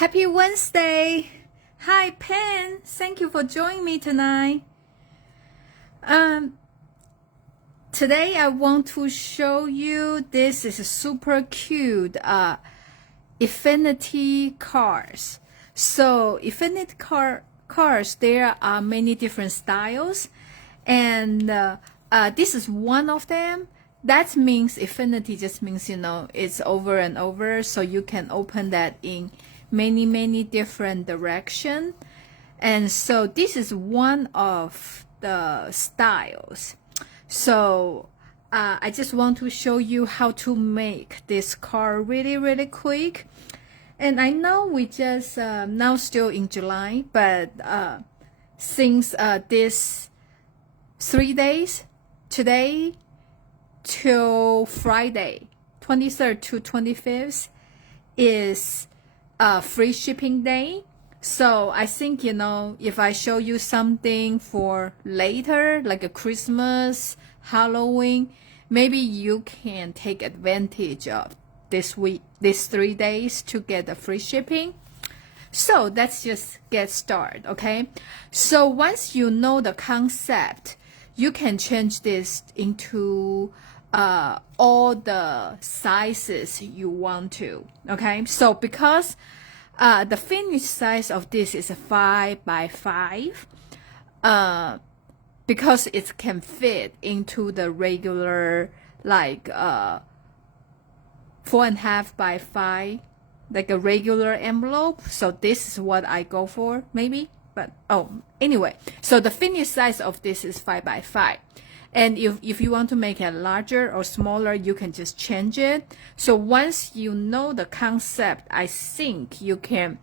Happy Wednesday! Hi, Pen. Thank you for joining me tonight. Today I want to show you this is a super cute Infinity cards. So Infinity cards, there are many different styles, and this is one of them. That means Infinity just means, you know, it's over and over, so you can open that in many different directions. And so this is one of the styles. So I just want to show you how to make this card really quick. And I know we just now still in July, but since this 3 days, today till Friday 23rd to 25th is free shipping day. So I think, you know, if I show you something for later, like a Christmas, Halloween, maybe you can take advantage of this week, these 3 days to get the free shipping. So let's just get started, okay? So once you know the concept, you can change this into all the sizes you want to, okay? So because the finished size of this is a 5 by 5, because it can fit into the regular like 4.5 by 5, like a regular envelope. So this is what I go for, maybe. But anyway, so the finished size of this is 5 by 5. And if you want to make it larger or smaller, you can just change it. So once you know the concept, I think you can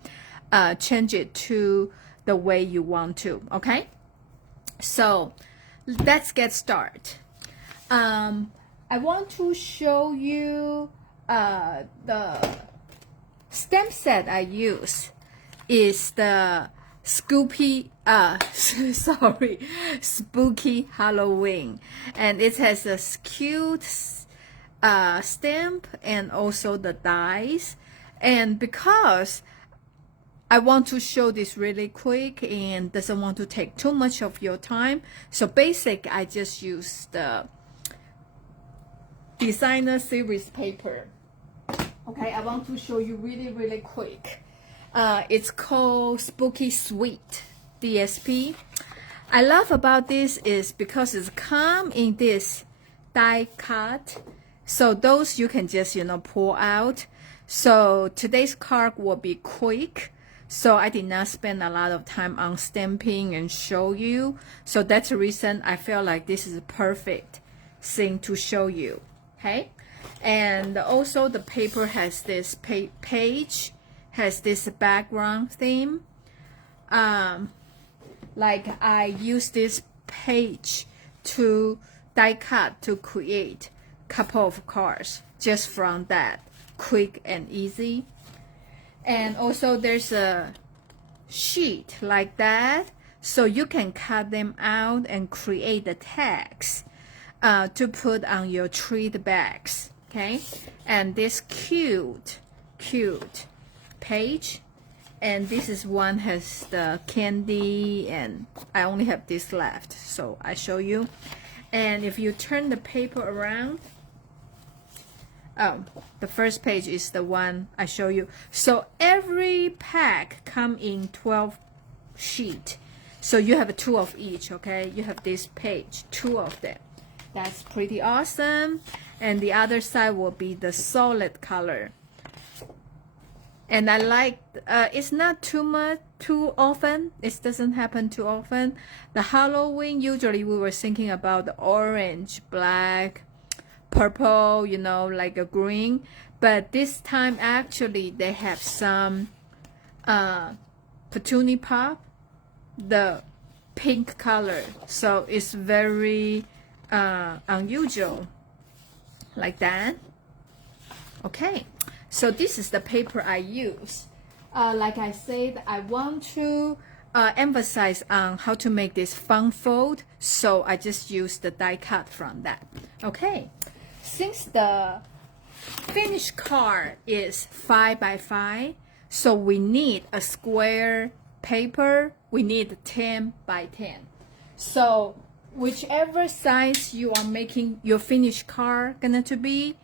change it to the way you want to, okay? So let's get started. I want to show you the stamp set I use is the Spooky Halloween, and it has a cute stamp and also the dies. And because I want to show this really quick and doesn't want to take too much of your time, so basic I just use the designer series paper. Okay, I want to show you really quick. It's called Spooky Sweet DSP. I love about this is because it's come in this die cut, so those you can just, you know, pull out. So today's card will be quick, so I did not spend a lot of time on stamping and show you. So that's the reason I feel like this is a perfect thing to show you. Okay, and also the paper has this page has this background theme. Like I use this page to die cut to create a couple of cards just from that, quick and easy. And also there's a sheet like that, so you can cut them out and create the tags to put on your treat bags, okay? And this cute page, and this is one has the candy, and I only have this left, so I show you. And if you turn the paper around, the first page is the one I show you. So every pack come in 12 sheet, so you have 2 of each, okay? You have this page, 2 of them. That's pretty awesome. And the other side will be the solid color. And I like, it's not too often. It doesn't happen too often. The Halloween, usually we were thinking about the orange, black, purple, you know, like a green. But this time, actually, they have some Petunia Pop, the pink color. So it's very unusual, like that. Okay. So this is the paper I use. Like I said, I want to emphasize on how to make this fun fold, so I just use the die cut from that. Okay, since the finished card is 5 by 5, So we need a square paper. We need 10 by 10. So whichever size you are making your finished card gonna to be,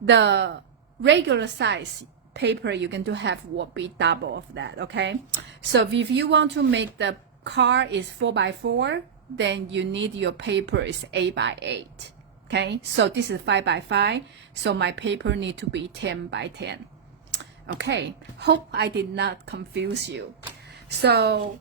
the regular size paper you're going to have will be double of that, okay? So if you want to make the card is 4 by 4, then you need your paper is 8 by 8, okay? So this is 5 by 5, so my paper need to be 10 by 10. Okay, hope I did not confuse you. So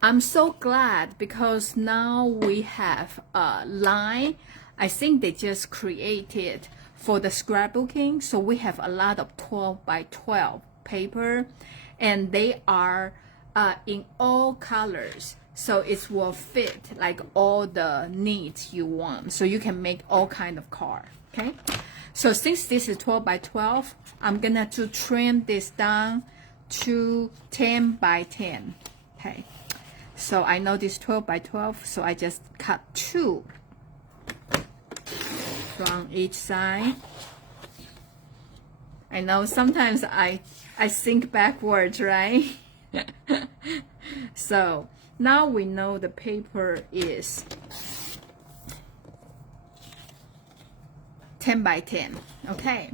I'm so glad because now we have a line. I think they just created for the scrapbooking. So we have a lot of 12 by 12 paper, and they are in all colors. So it will fit like all the needs you want. So you can make all kind of card, okay? So since this is 12 by 12, I'm gonna to trim this down to 10 by 10, okay? So I know this 12 by 12, so I just cut 2 from each side. I know sometimes I think backwards, right? So now we know the paper is 10 by 10, okay?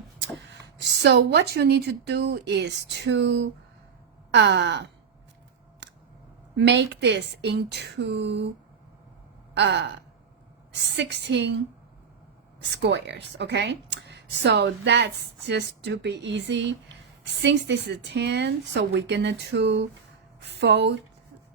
So what you need to do is to make this into 16 squares, okay? So that's just to be easy. Since this is 10, so we're gonna to fold,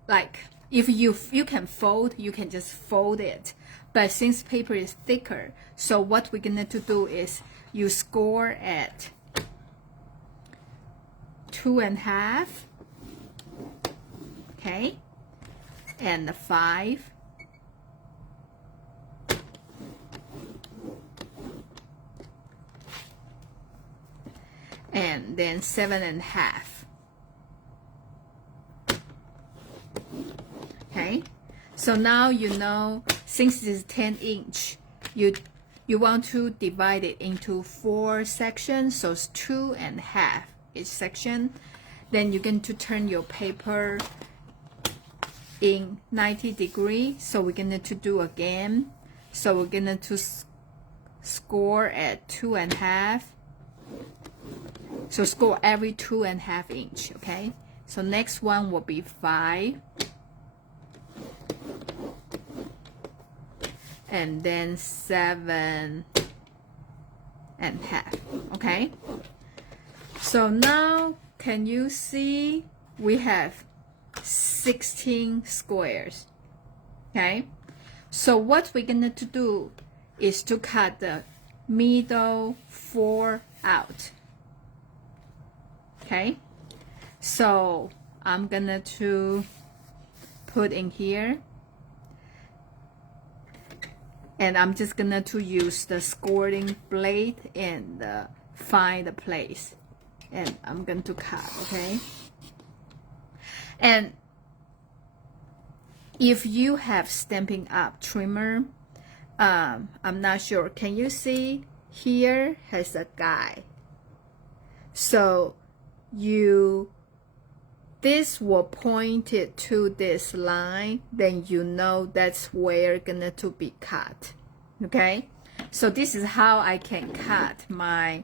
like if you can fold, you can just fold it. But since paper is thicker, so what we're gonna to do is you score at 2.5, okay, and 5, and then 7.5. Okay, so now you know, since this is 10 inch, you want to divide it into 4 sections, so it's 2.5 each section. Then you're going to turn your paper in 90 degrees. So we're going to do again. So we're going to score at 2.5. So score every 2.5 inch, okay? So next one will be 5. And then 7.5, okay? So now, can you see we have 16 squares, okay? So what we're gonna to do is to cut the middle 4 out, okay? So I'm gonna to put in here, and I'm just gonna to use the scoring blade and find the place, and I'm going to cut, okay? And if you have Stampin' Up trimmer, I'm not sure, can you see here has a guide? So this will point it to this line, then you know that's where gonna to be cut, okay? So this is how I can cut my,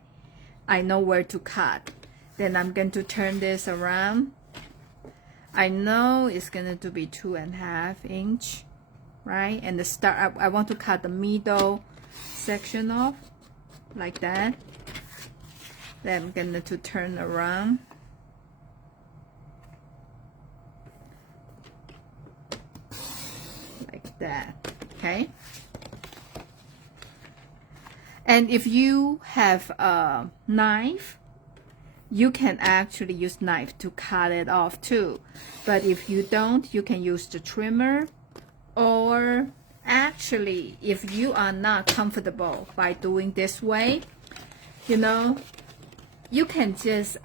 I know where to cut. Then I'm going to turn this around. I know it's gonna to be 2.5 inch, right? And the start, I want to cut the middle section off like that. Then I'm gonna to turn around. Like that, okay? And if you have a knife, you can actually use knife to cut it off too. But if you don't, you can use the trimmer. Or actually, if you are not comfortable by doing this way, you know, you can just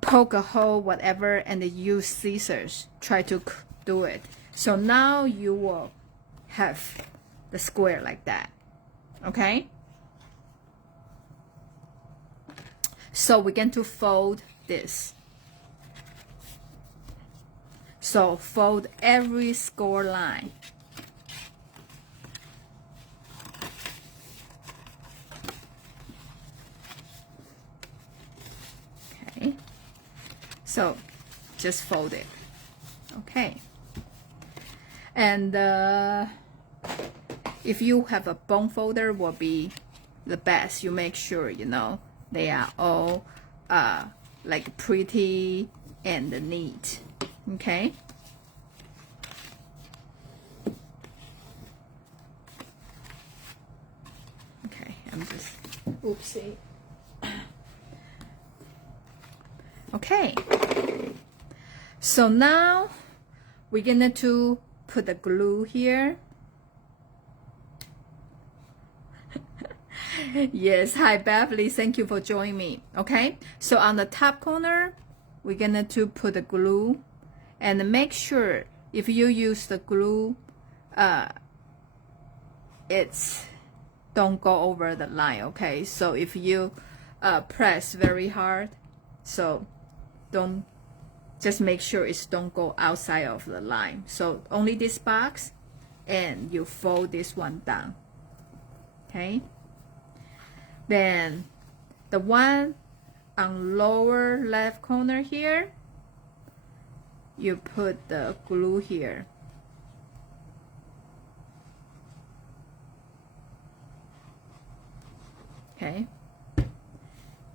poke a hole, whatever, and use scissors. Try to do it. So now you will have the square like that, okay? So we're going to fold this. So fold every score line. Okay. So just fold it. Okay. And if you have a bone folder, will be the best. You make sure, you know, they are all like pretty and neat. Okay. Okay, I'm just, oopsie. Okay. So now we're gonna to put the glue here. Yes, hi Beverly, thank you for joining me. Okay, so on the top corner, we're gonna to put the glue, and make sure if you use the glue, it's don't go over the line. Okay, so if you press very hard, so don't, just make sure it's don't go outside of the line. So only this box, and you fold this one down. Okay. Then the one on lower left corner here, you put the glue here. Okay.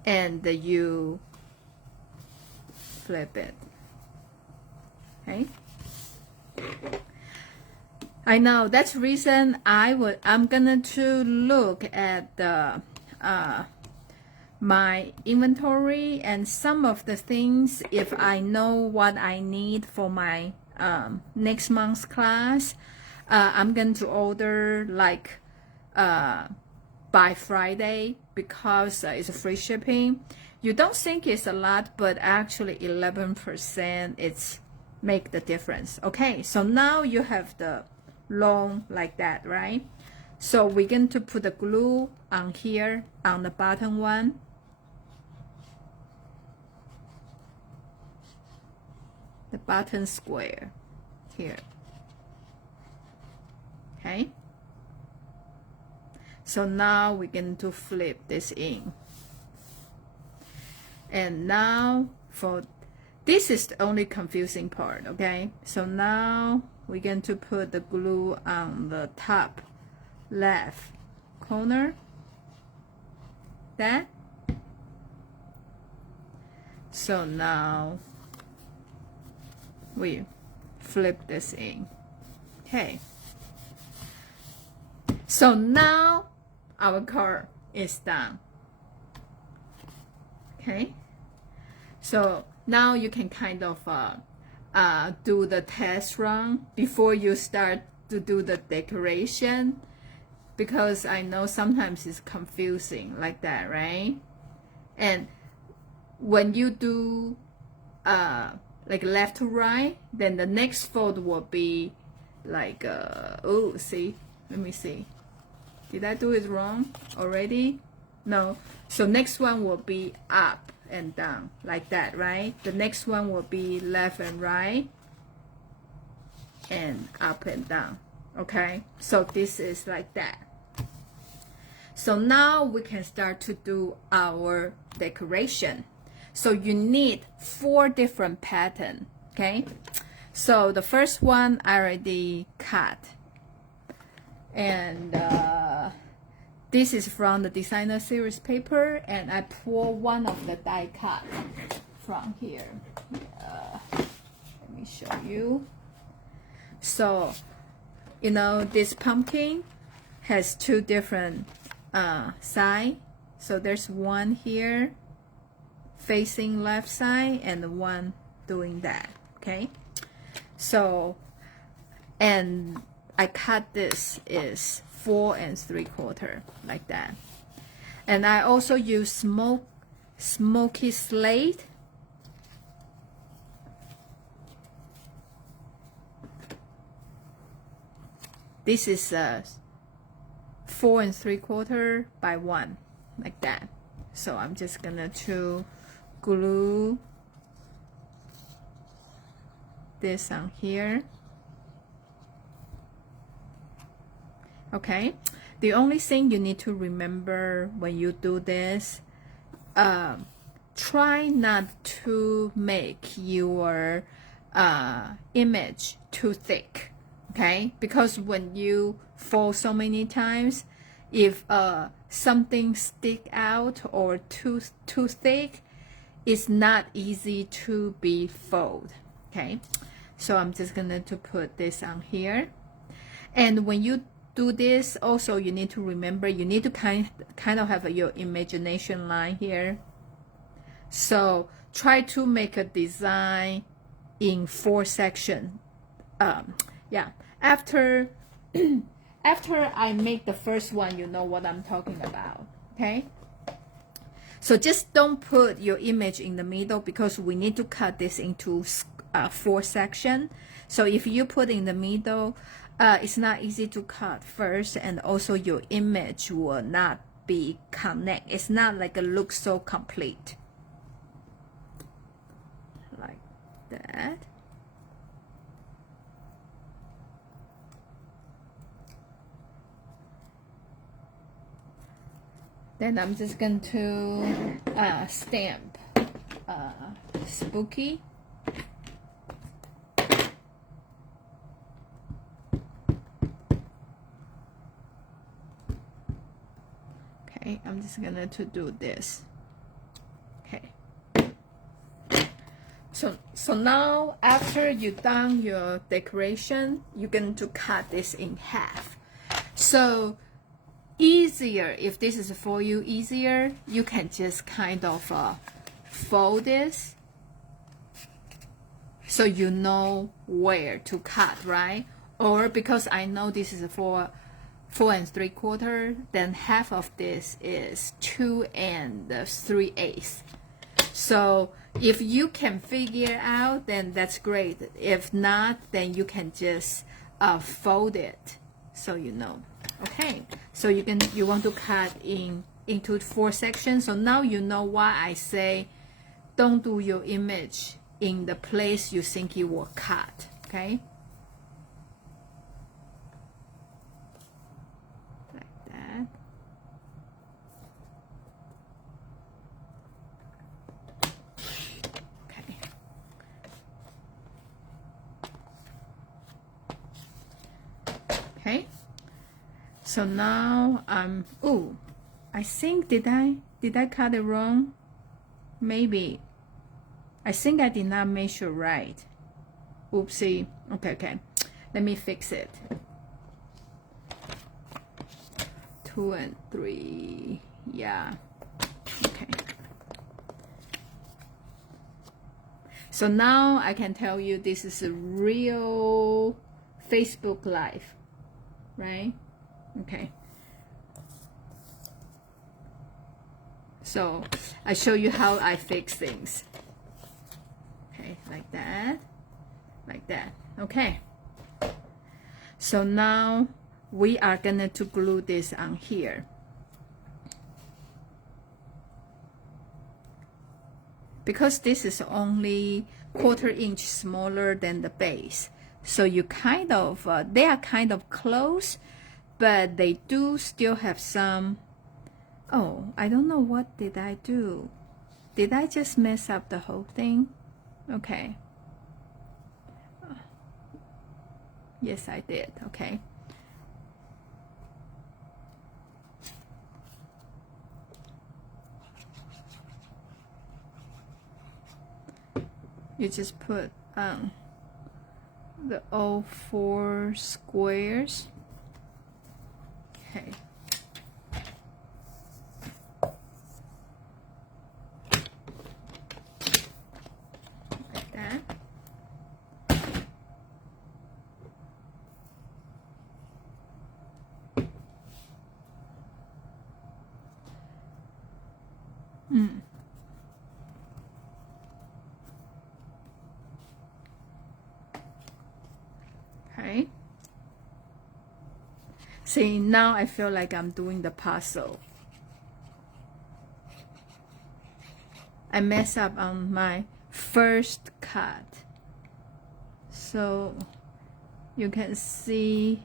And you flip it. Okay. I know that's the reason I'm gonna to look at the my inventory and some of the things. If I know what I need for my next month's class, I'm going to order like by Friday, because it's free shipping. You don't think it's a lot, but actually 11% it's make the difference. Okay, so now you have the long like that, right? So we're going to put the glue on here, on the bottom one. The bottom square here. Okay. So now we're going to flip this in. And now for, this is the only confusing part, okay? So now we're going to put the glue on the top left corner. That. So now we flip this in. Okay. So now our card is done. Okay. So now you can kind of do the test run before you start to do the decoration, because I know sometimes it's confusing like that, right? And when you do like left to right, then the next fold will be like oh, see, let me see, did I do it wrong already? No. So next one will be up and down like that, right? The next one will be left and right and up and down. Okay, so this is like that. So now we can start to do our decoration. So you need 4 different patterns. Okay, so the first one I already cut, and this is from the designer series paper, and I pull one of the die cut from here. Let me show you. So, you know, this pumpkin has 2 different sides. So there's one here facing left side and one doing that. Okay, so, and I cut this is 4 3/4 like that, and I also use smoky slate. This is 4 3/4 by 1 like that. So I'm just gonna to glue this on here. Okay, the only thing you need to remember when you do this, try not to make your image too thick, okay? Because when you fold so many times, if something stick out or too thick, it's not easy to be fold, okay? So I'm just gonna to put this on here. And when you do this, also you need to remember, you need to kind of have your imagination line here. So try to make a design in 4 sections. Yeah, after after I make the first one, you know what I'm talking about, okay? So just don't put your image in the middle, because we need to cut this into 4 sections. So if you put in the middle, it's not easy to cut first, and also your image will not be connect. It's not like a look so complete. Like that. Then I'm just going to stamp Spooky. Okay, I'm just gonna to do this. Okay. So now after you done your decoration, you're going to cut this in half. So easier, if this is for you easier, you can just kind of fold this so you know where to cut, right? Or because I know this is for 4 3/4, then half of this is 2 3/8. So if you can figure out, then that's great. If not, then you can just fold it so you know. Okay, so you want to cut into 4 sections. So now you know why I say don't do your image in the place you think you will cut. Okay, like that. Okay. Okay. So now oh, I think did I cut it wrong? Maybe. I think I did not measure right. Oopsie. Okay. Let me fix it. 2 and 3. Yeah. Okay. So now I can tell you this is a real Facebook Live, right? Okay. So I show you how I fix things. Okay, like that. Okay. So now we are gonna to glue this on here. Because this is only 1/4 inch smaller than the base, so you kind of they are kind of close, but they do still have some. Oh, I don't know, what did I do? Did I just mess up the whole thing? Okay. Yes, I did. Okay. You just put the all 4 squares. Okay. Like that. Okay. See, now I feel like I'm doing the puzzle. I messed up on my first cut. So you can see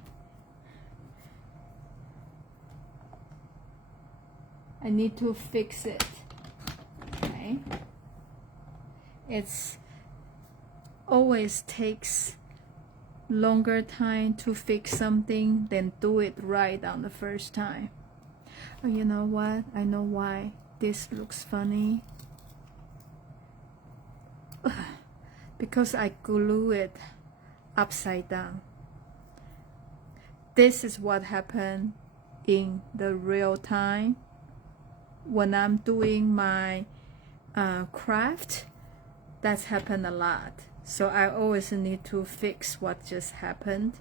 I need to fix it. Okay. It's always takes longer time to fix something than do it right on the first time. Oh, you know what? I know why this looks funny. Because I glue it upside down. This is what happened in the real time when I'm doing my craft. That's happened a lot. So I always need to fix what just happened.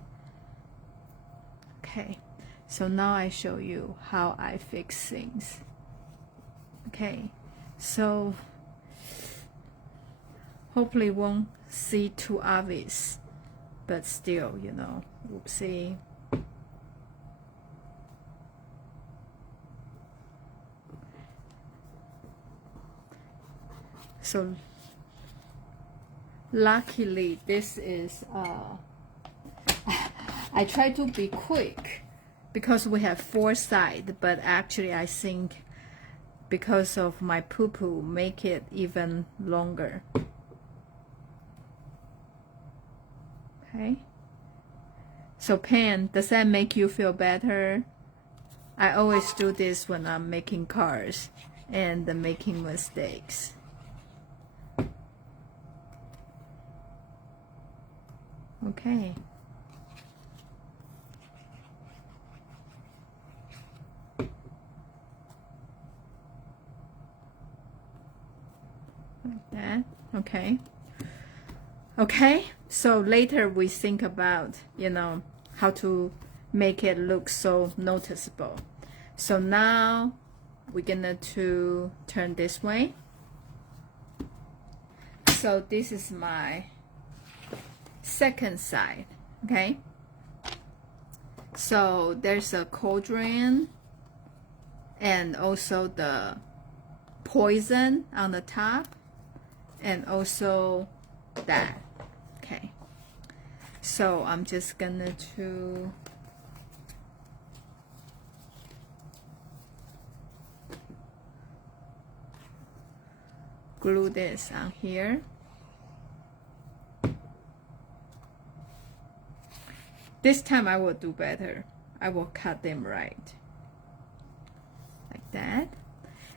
Okay, so now I show you how I fix things. Okay, so hopefully won't see too obvious, but still, you know, oopsie. So luckily this is I try to be quick because we have 4 sides, but actually I think because of my poo-poo make it even longer. Okay, so pen, does that make you feel better? I always do this when I'm making cards and making mistakes. Okay. Like that. Okay. Okay. So later we think about, you know, how to make it look so noticeable. So now we're gonna to turn this way. So this is my second side. Okay, so there's a cauldron and also the poison on the top and also that. Okay, so I'm just gonna to glue this on here. This time I will do better. I will cut them right. Like that.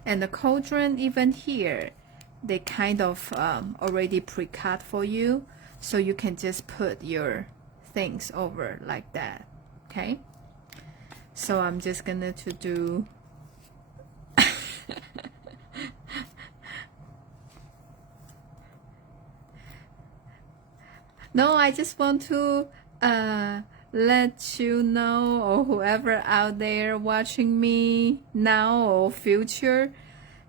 And the cauldron, even here, they kind of already pre-cut for you. So you can just put your things over like that. Okay? So I'm just gonna to do No, I just want to let you know, or whoever out there watching me now or future,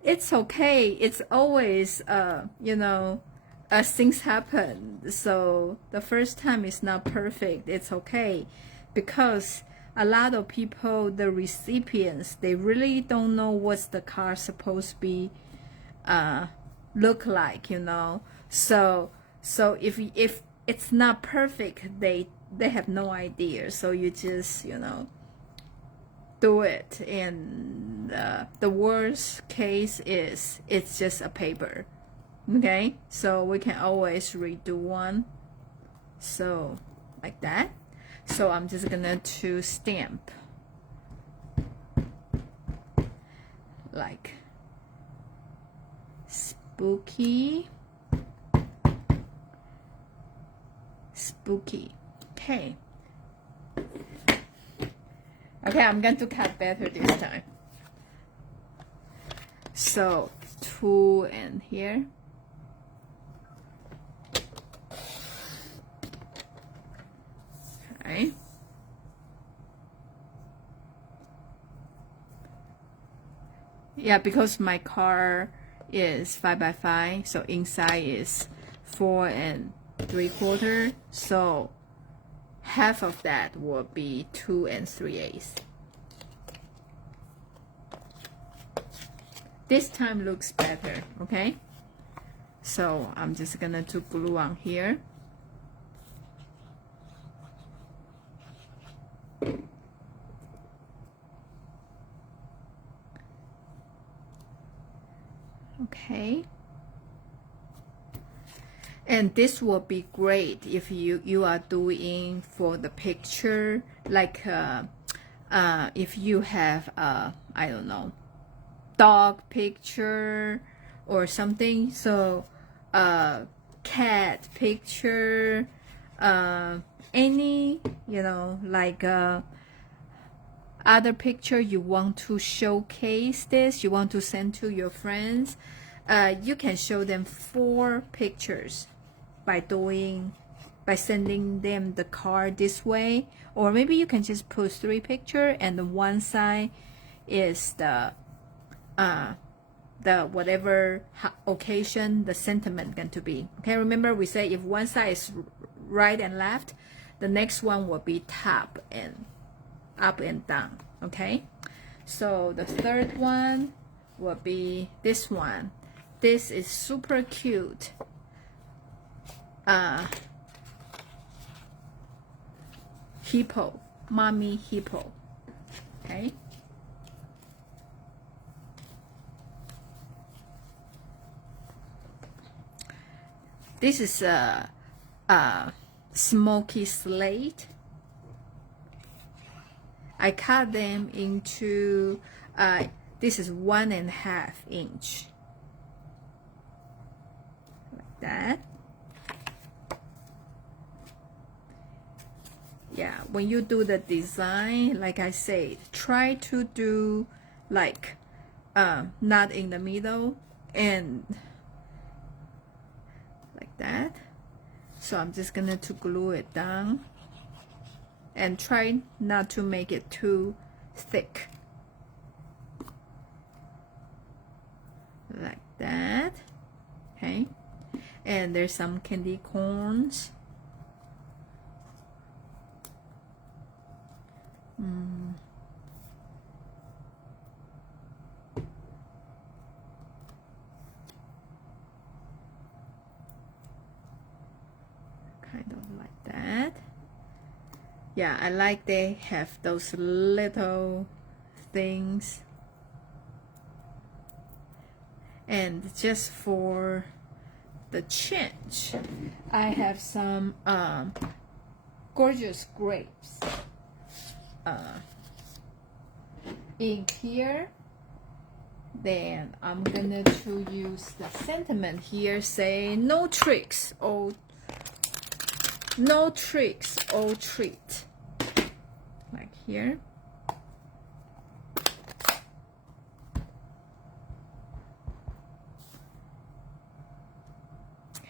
it's okay. It's always you know, things happen. So the first time is not perfect. It's okay, because a lot of people, the recipients, they really don't know what's the card supposed to be look like, you know. So if it's not perfect, they have no idea. So you just, you know, do it. And the worst case is it's just a paper. Okay, so we can always redo one. So like that. So I'm just gonna to stamp like spooky. Okay. Okay, I'm going to cut better this time. So 2 and here. Okay. Yeah, because my card is 5 by 5, so inside is 4 3/4, so half of that will be 2 3/8. This time looks better. Okay, So I'm just gonna to glue on here. Okay. And this will be great if you are doing for the picture, like if you have I don't know, dog picture or something. So cat picture, any, you know, like other picture you want to showcase this, you want to send to your friends, you can show them 4 pictures by sending them the card this way. Or maybe you can just put 3 pictures, and the one side is the whatever occasion the sentiment going to be. Okay, remember we say if one side is right and left, the next one will be top and up and down. Okay, so the third one will be this one. This is super cute. Hippo, mommy hippo. Okay. This is a smoky slate. I cut them into, this is 1.5 inch. Like that. Yeah, when you do the design, like I said, try to do like not in the middle and like that. So I'm just gonna to glue it down and try not to make it too thick. Like that. Okay, and there's some candy corns. Kind of like that. Yeah, I like they have those little things. And just for the change, I have some gorgeous grapes in here. Then I'm gonna to use the sentiment here, say no tricks or no tricks or treat, like here.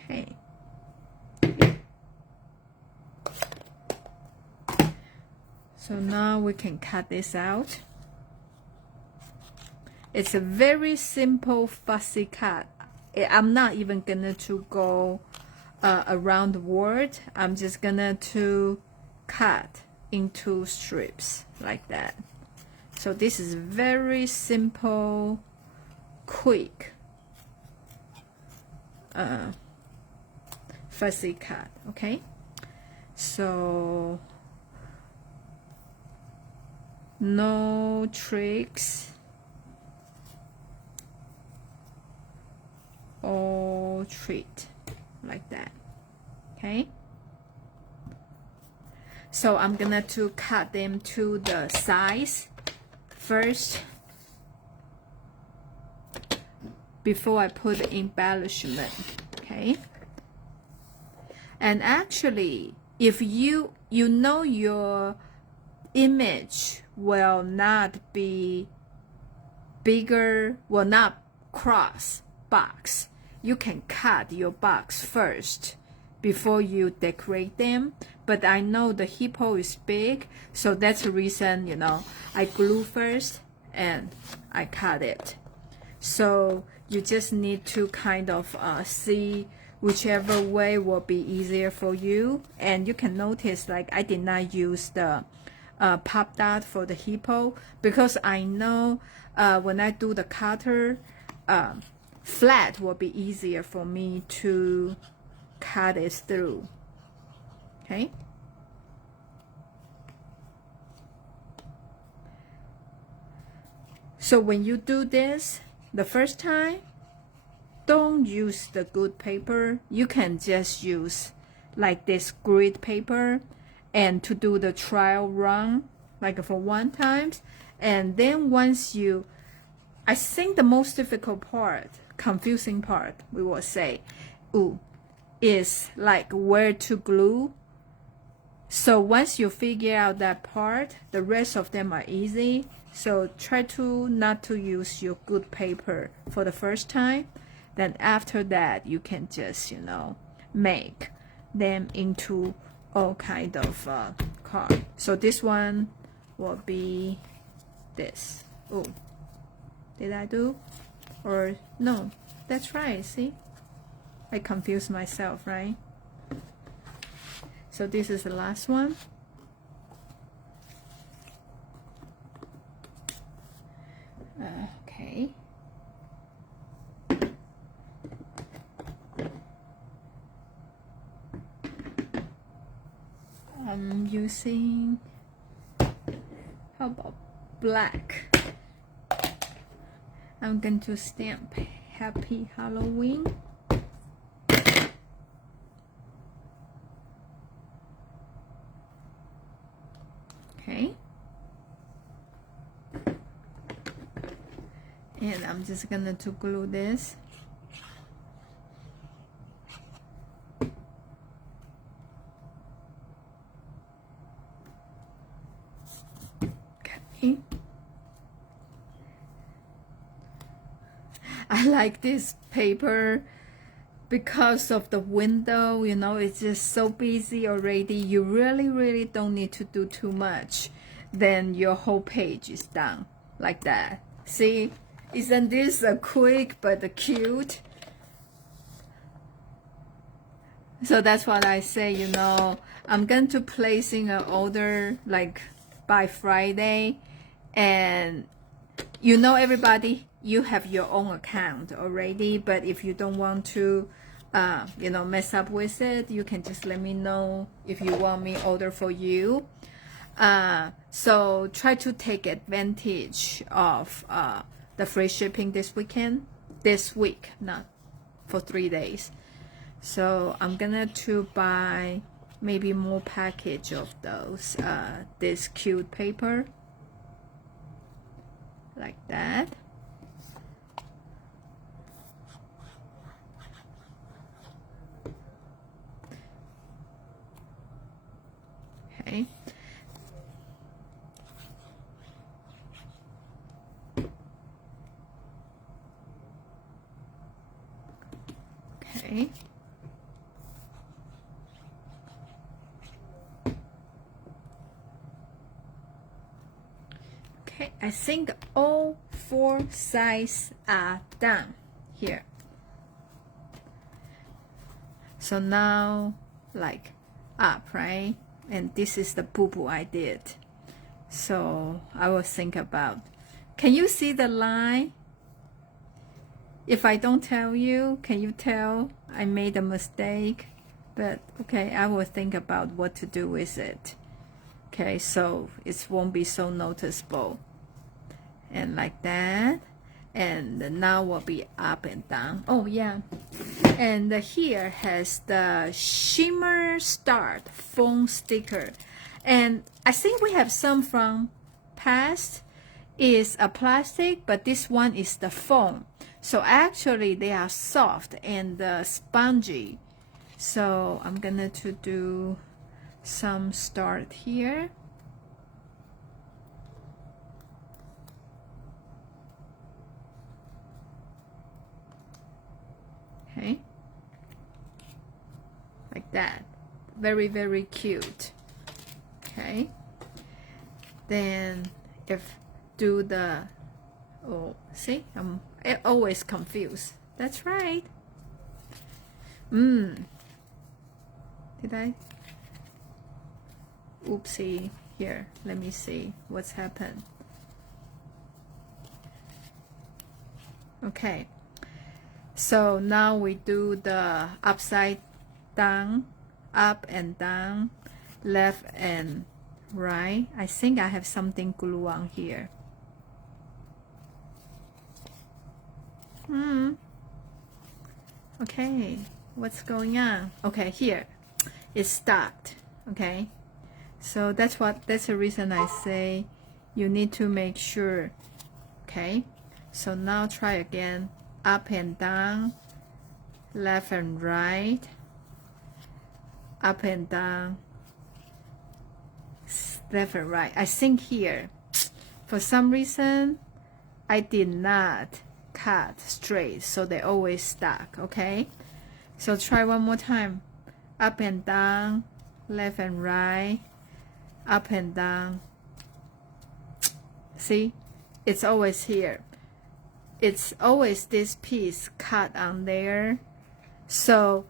Okay. So now we can cut this out. It's a very simple fussy cut. I'm not even gonna to go around the word. I'm just gonna to cut into strips like that. So this is very simple, quick fussy cut. Okay, so no tricks or treat, like that. Okay, so I'm gonna to cut them to the size first before I put the embellishment. Okay, and actually if you know your image will not be bigger, will not cross box, you can cut your box first before you decorate them. But I know the hippo is big, so that's the reason, you know, I glue first and I cut it. So you just need to kind of see whichever way will be easier for you. And you can notice, like, I did not use the pop dot for the hippo because I know when I do the cutter, flat will be easier for me to cut it through. Okay. So when you do this the first time, don't use the good paper. You can just use like this grid paper and to do the trial run like for 1 time. And then once you, I think the most difficult part, confusing part, we will say, is like where to glue. So once you figure out that part, the rest of them are easy. So try to not to use your good paper for the first time. Then after that, you can just, make them into all kind of card. So this one will be this. Oh, did I do? Or no, that's right, see? I confused myself, right? So this is the last one. Okay. I'm using, how about black? I'm going to stamp Happy Halloween. Okay. And I'm just gonna to glue this. Okay. I like this paper because of the window, it's just so busy already. You really don't need to do too much. Then your whole page is done like that. See? Isn't this a quick but cute? So that's what I say, I'm going to placing an order like by Friday. And everybody, you have your own account already. But if you don't want to, mess up with it, you can just let me know if you want me order for you. So try to take advantage of the free shipping this week, not for 3 days. So I'm gonna to buy maybe more package of those this cute paper like that. Okay. Okay. Okay, I think all 4 sides are done here. So now, like up, right? And this is the boo-boo I did. So I will think about, can you see the line? If I don't tell you, can you tell I made a mistake? But okay, I will think about what to do with it. Okay, so it won't be so noticeable. And like that. And now will be up and down. Oh yeah. And here has the Shimmer Start foam sticker. And I think we have some from past. Is a plastic, but this one is the foam. So actually they are soft and spongy. So I'm gonna to do some start here. Okay, like that. Very cute. Okay, then if do the, oh, see, I'm always confused. That's right. Did I? Oopsie. Here, let me see what's happened. Okay. So now we do the upside down, up and down, left and right. I think I have something glue on here. Okay, what's going on? Okay, here it's stuck. Okay, so that's the reason I say you need to make sure. Okay, so now try again, up and down, left and right, up and down, left and right. I think here, for some reason, I did not cut straight, so they always stuck. Okay, so try one more time, up and down, left and right, up and down. See, it's always here. It's always this piece cut on there. So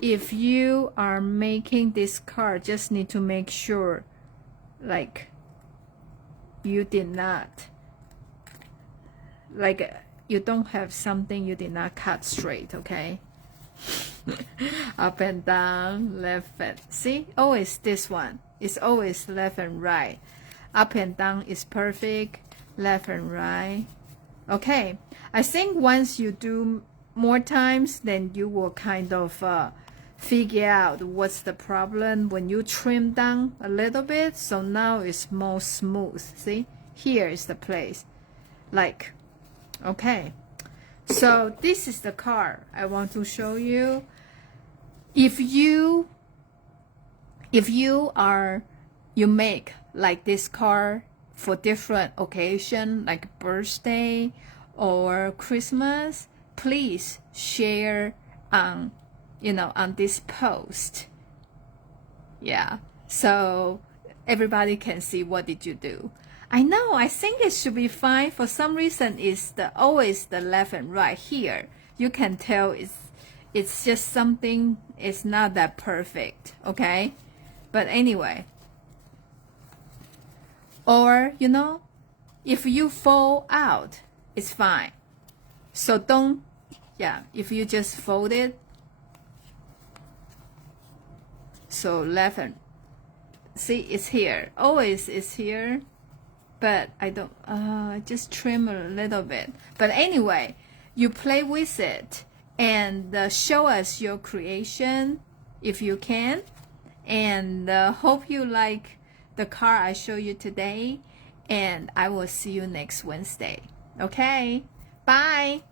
if you are making this card, just need to make sure like you did not, like you don't have something you did not cut straight. Okay. Up and down, left and see, always this one. It's always left and right. Up and down is perfect, left and right. Okay, I think once you do more times, then you will kind of figure out what's the problem when you trim down a little bit. So now it's more smooth. See, here is the place. Like, okay, so this is the card I want to show you. If you make like this card for different occasion, like birthday or Christmas, please share on on this post. Yeah, so everybody can see what did you do. I know, I think it should be fine. For some reason it's always the left and right here. You can tell it's just something, it's not that perfect. Okay, but anyway, or if you fall out, it's fine. So don't, yeah, if you just fold it, so left and see, it's here, always it's here, but I don't just trim a little bit. But anyway, you play with it and show us your creation if you can, and hope you like the card I show you today, and I will see you next Wednesday. Okay, bye.